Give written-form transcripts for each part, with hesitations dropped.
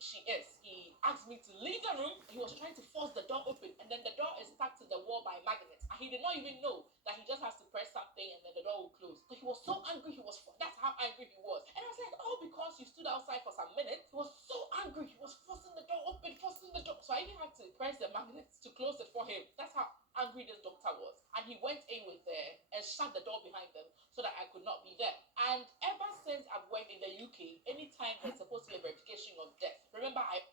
she is. He asked me to leave the room. He was trying to force the door open, and then the door is stuck to the wall by magnets. And he did not even know that he just has to press something and then the door will close. So he was so angry. That's how angry he was. And I was like, oh, because you stood outside for some minutes. He was so angry. He was forcing the door open, forcing the door. So I even had to press the magnets to close it for him. That's how angry this doctor was. And he went in with and shut the door behind them so that I could not be there. And ever since I've worked in the UK, anytime there's supposed to be a verification of death, remember I've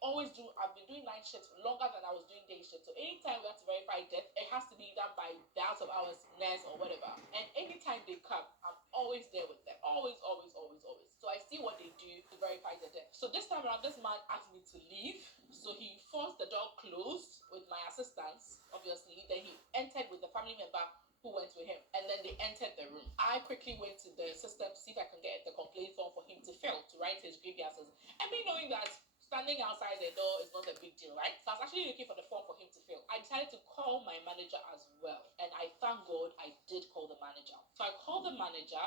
been doing night shifts longer than I was doing day shifts. So anytime we have to verify death, it has to be done by the out of hours nurse or whatever. And anytime they come, I'm always there with them. Always, always, always, always. So I see what they do to verify the death. So this time around, this man asked me to leave. So he forced the door closed with my assistance, obviously. Then he entered with the family member who went with him, and then they entered the room. I quickly went to the system to see if I can get the complaint form for him to fill to write his grievances. And me knowing that standing outside the door is not a big deal, right? So I was actually looking for the form for him to fill. I decided to call my manager as well, and I thank God I did call the manager. So I called the manager.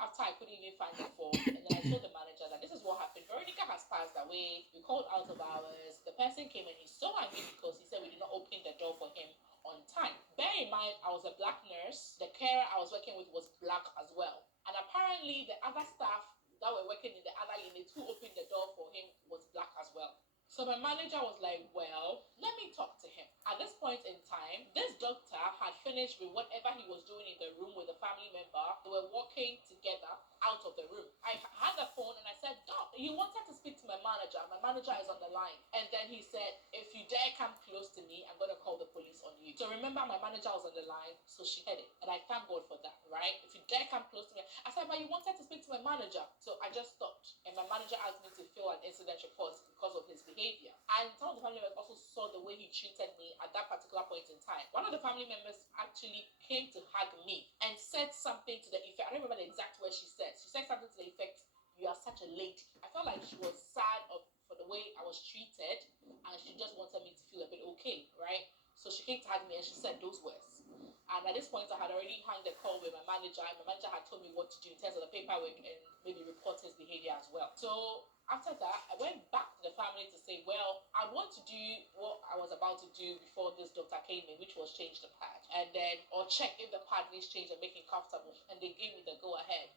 After I couldn't even find the form, and then I told the manager that this is what happened. Veronica has passed away. We called out of hours. The person came and he's so angry because he said we did not open the door for him on time. Bear in mind, I was a black nurse. The carer I was working with was black as well. And apparently the other staff that were working in the other unit who opened the door for him was black as well. So my manager was like, well, let me talk to him. At this point in time, this doctor had finished with whatever he was doing in the room with the family member. They were walking together out of the room. I had the phone and I said, Doc, you wanted to speak to my manager. My manager is on the line. And then he said, if you dare come close to me, I'm going to call the police on you. So remember, my manager was on the line, so she heard it. And I thank God for that, right? If you dare come close to me. I said, but you wanted to speak to my manager. So I just stopped. And my manager asked me to fill an incident report because of his behavior. And some of the family members also saw the way he treated me at that particular point in time. One of the family members actually came to hug me and said something to the effect, I don't remember the exact word she said. She said something to the effect, you are such a lady. I felt like she was sad for the way I was treated, and she just wanted me to feel a bit okay, right? So she came to hug me and she said those words. And at this point, I had already hung the call with my manager, and my manager had told me what to do in terms of the paperwork and maybe report his behavior as well. So after that, I went back to the family to say, well, I want to do what I was about to do before this doctor came in, which was change the pad. And then, or check if the pad needs change and make it comfortable. And they gave me the go ahead.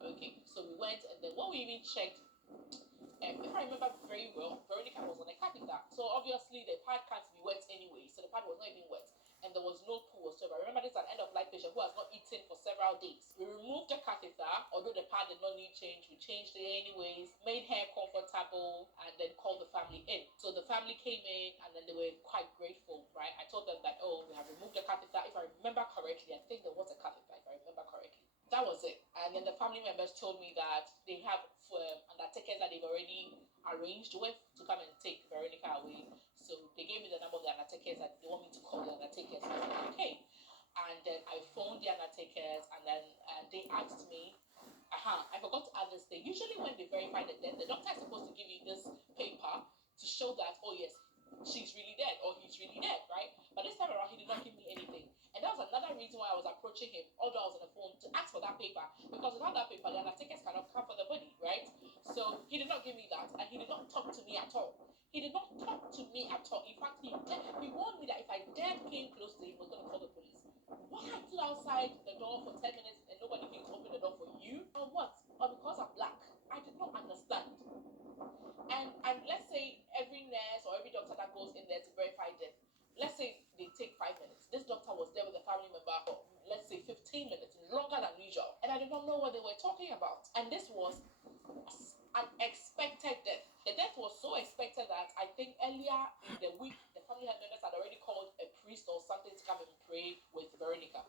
Okay, so we went, and then when we even checked, if I remember very well, Veronica was on a catheter. So obviously the pad can't be wet anyway. So the pad was not even wet. And there was no poo whatsoever. I remember this is an end-of-life patient who has not eaten for several days. We removed the catheter, although the pad did not need change. We changed it anyways, made her comfortable, and then called the family in. So the family came in, and then they were quite grateful, right? I told them that, oh, we have removed the catheter. If I remember correctly, I think there was a catheter, if I remember correctly. That was it. And then the family members told me that they have undertakers that they've already arranged with to come and take Veronica away. So they gave me the number of the undertakers that they want me to call the undertakers. I said, okay. And then I phoned the undertakers, and then they asked me, I forgot to add this thing. Usually when they verify the death, the doctor is supposed to give you this paper to show that, oh yes, she's really dead or he's really dead, right? But this time around, he did not give me anything. And that was another reason why I was approaching him, although I was on the phone, to ask for that paper. Because without that paper, the undertakers cannot cover the body, right? So he did not give me that, and he did not talk to me at all. He did not talk to me at all. In fact, he warned me that if I dared came close to him, he was going to call the police. Why I stood outside the door for 10 minutes and nobody came to open the door for you? Or what? Or because I'm black? I did not understand. And let's say every nurse or every doctor that goes in there to verify death, let's say they take 5 minutes. This doctor was there with a family member for, let's say, 15 minutes, longer than usual. And I did not know what they were talking about. And this was an expected death. The death was so expected that I think earlier in the week, the family members had already called a priest or something to come and pray with Veronica.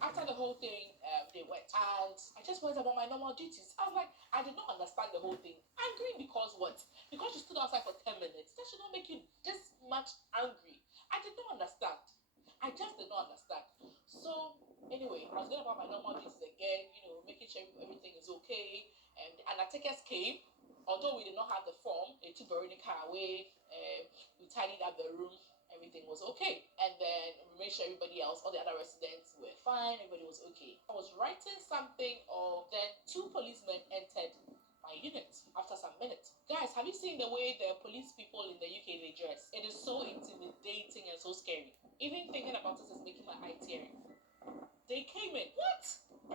After the whole thing, they went. And I just went about my normal duties. I was like, I did not understand the whole thing. Angry because what? Because you stood outside for 10 minutes. That should not make you this much angry. I did not understand. I just did not understand. So anyway, I was going about my normal duties again, making sure everything is okay. And the undertakers came. Although we did not have the form, they took Veronica away. We tidied up the room. Everything was okay. And then we made sure everybody else, all the other residents were fine. Everybody was okay. I was writing something, or then two policemen entered my unit after some minutes. Guys, Have you seen the way the police people in the UK they dress? It is so intimidating and so scary. Even thinking about this is making my eye teary. They came in. What?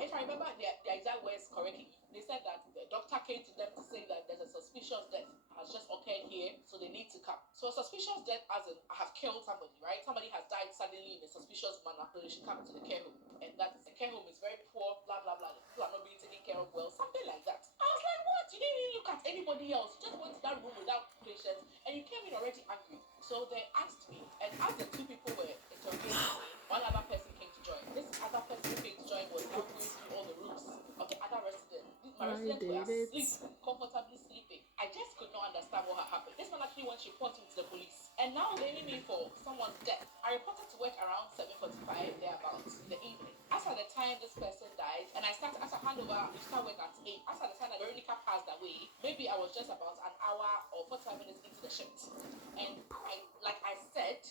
If I remember their exact words correctly, they said that the doctor came to them to say that there's a suspicious death has just occurred here, so they need to come. So a suspicious death as in I have killed somebody, right? Somebody has died suddenly in a suspicious manner, so they should come to the care home. And that the care home is very poor, blah blah blah. People are not being taken care of well, something like that. I was like, what? You didn't even look at anybody else. You just went to that room without patients, and you came in already angry. So they asked me, and as the two people were interrogating me, one other person came to join. This other person who came to join was now going through all the rooms of the other residents. My residents were asleep, comfortably sleeping. I just could not understand what had happened. This man actually went to report him to the police, and now blaming me for someone's death. I reported to work around 7:45 thereabouts in the evening. As at the time this person died, and I started as a handover, we start work at 8. As at the time that Veronica passed away, maybe I was just about an hour or 45 minutes into the shift. And like I said,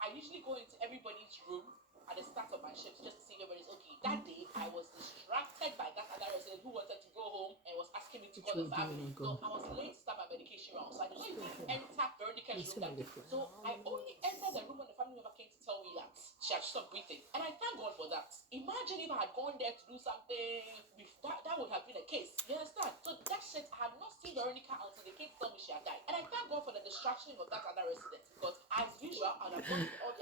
I usually go into everybody's room at the start of my shift just to see if everybody's okay. That day, I was distracted by that other resident who wanted to go home and was asking me to call the family. So I was late to start my medication round, so I did not even enter Veronica's room that day. So I only entered the room when the family member came to tell me that she had stopped breathing. And I thank God for that. Imagine if I had gone there to do something, that would have been a case. You understand? So that shit, I had not seen Veronica until they came to tell me she had died. And I thank God for the distraction of that other resident, because as usual, I would have gone to all